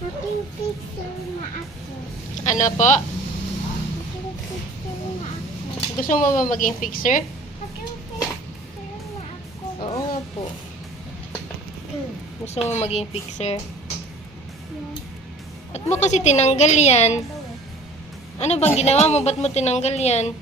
Maging fixer na ako. Ano po? Maging fixer na ako. Gusto mo ba maging fixer? Maging fixer na ako. Oo nga po. Gusto mo maging fixer? Ba't mo kasi tinanggal yan? Ano bang ginawa mo? Ba't mo tinanggal yan?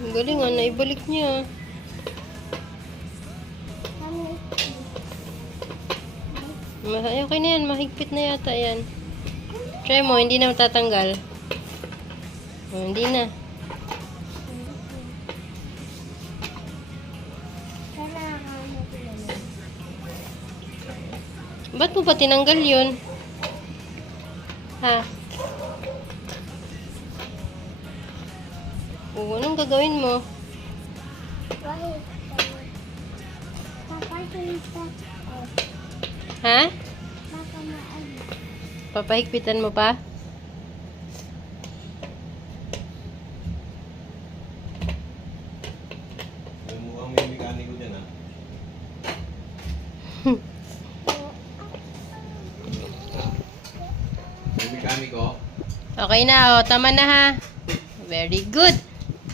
Ang galing ah, naibalik niya. Okay na yan, mahigpit na yata yan. Try mo, hindi na matatanggal. Oh, hindi na. Ba't mo pa tinanggal yun? Ha? O, anong gagawin mo? Ha? Papahigpitan mo pa? Mukhang may mekaniko dyan, ha? May mekaniko? Okay na, oh. Tama na ha. Very good.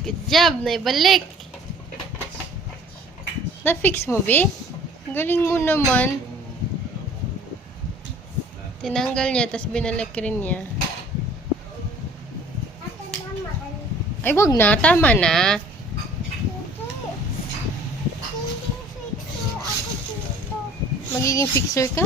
Good job. Naibalik. Na-fix mo, be? Galing mo naman. Tinanggal niya, tapos binalik rin niya. Ay, wag na. Tama na. Magiging fixer ka?